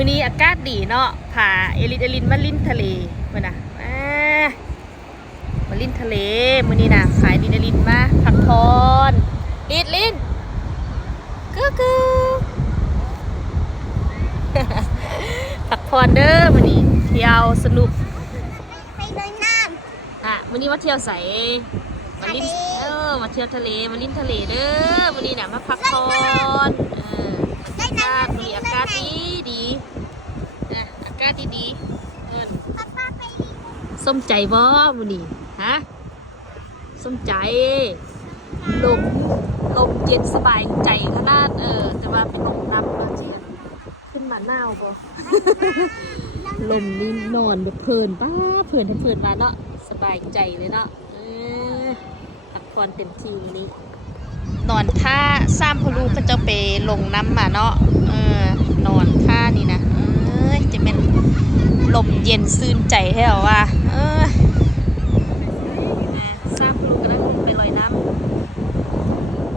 มื้อนี้อากาศดีเนาะพาเอลินมาลิ้นทะเลมื้อน่ะมาลิ้นทะเลมื้อนี้น่ะขายดินเอลินมาพักผ่อนลิ้นกึกพักผ่อนเด้อมื้อนี้เที่ยวสนุกไปเดินน้มื้อนี้มาเที่ยวใสมาลิ้นมาเที่ยวทะเลมาลิ้นทะเลเด้อมื้อนี้น่ะมาพักผ่อนมื้อนี้อากาศดีนะอากาศดีป้าไปส้มใจบ่มื้อนี้ฮะส้มใจลมเย็นสบายใจขนาดแต่ว่าเป็นลมน้ำจริงขึ้นมาหนาวบ่ ลมนี่นอนแบบเพลินป้าเพลินมาเนาะสบายใจเลยเนาะพักผ่อนเต็มที่วันนี้นอนท่าซ้ำพลูก็จะไปลงน้ำมาเนาะนอนท่านี่นะจะเป็นลมเย็นซื่นใจให้เราว่าซ้ำพลูก็ได้ไปลอยน้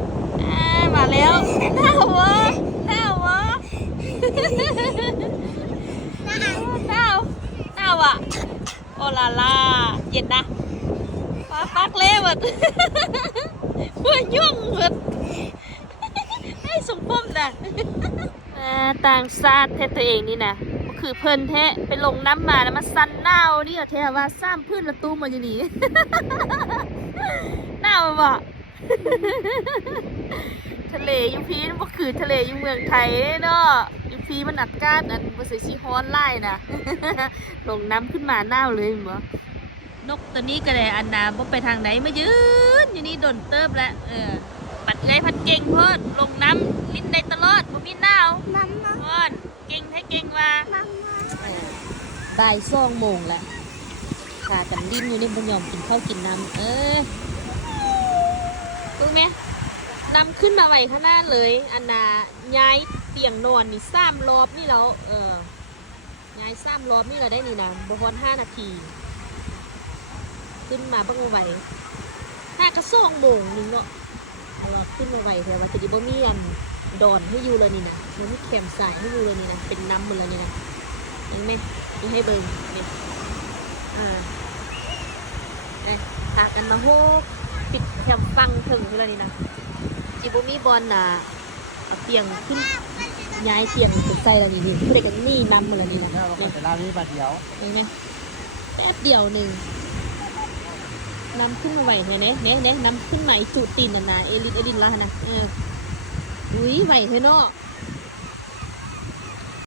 ำมาแล้วหน้าวะอ่ะโอลาลาเย็นนะปักเล่หมดเพื่อยุ่งหมดให้สมพมนะต่างชาติแท้ตัวเองนี่นะก็คือเพิ่นแท้ไปลงน้ำมาแล้วมาซันหนาวนี่แท้ว่าซ้ำพื้นละตู้มันอยู่นี่หนาวบ่ทะเลยูพีนก็คือทะเลอยู่เมืองไทยเนาะยูพีมันอากาศมันบ่ใส่ชีฮ้อนไล่นะลงน้ำขึ้นมาหนาวเลยมั้งนกตัวนี้ก็เลยอันนาบ่ไปทางไหนมายืนอยู่นี่โดนเติบแล้วปัดเอ้ยพัดเก่งเพิ่นลงน้ำลิ้นได้ตลอดบ่มีหนาวน้ำนะเพิ่นเก่งให้เก่งว่าน้ำนะบ่าย2 โมงแล้วพากันลิ้นอยู่นี่บ่ยอมกินข้าวกินน้ำรู้ไหมนำขึ้นมาไว้ข้างหน้าเลยอันนาย้ายเตียงนอนนี่3 รอบนี่แล้วย้าย3 รอบนี่เราได้นี่นะบ่พอ5 นาทีขึ้นมาเพิ่งมาไว้ถ้าก็2 โมงนึงเนาะเอาขึ้นมาไว้แต่ว่าจะดีบ่มีอันดอนให้อยู่เลยนี่นะมันมีแคมสายให้อยู่เลยนี่นะเป็นน้ำหมดเลยนี่นะเห็นไหมนี่ให้เบิ่งนี่ได้พากันมาโฮกปิดแคมฟังถึงเลยนี่นะจิบุมีบอลน่ะเอาเตียงขึ้นย้ายเตียงขึ้นใส่แล้วนี่เพื่อกันนี่นำมาแล้วนี่นะเนี่ยแต่ร้านนี้บาทเดียวเห็นไหมแป๊บเดียวหนึ่งนำขึ้นมาไหวเนี่ยนำขึ้นมาจุตีนน่ะนะเอลินละนะอุ้ยไหวเถอะเนาะ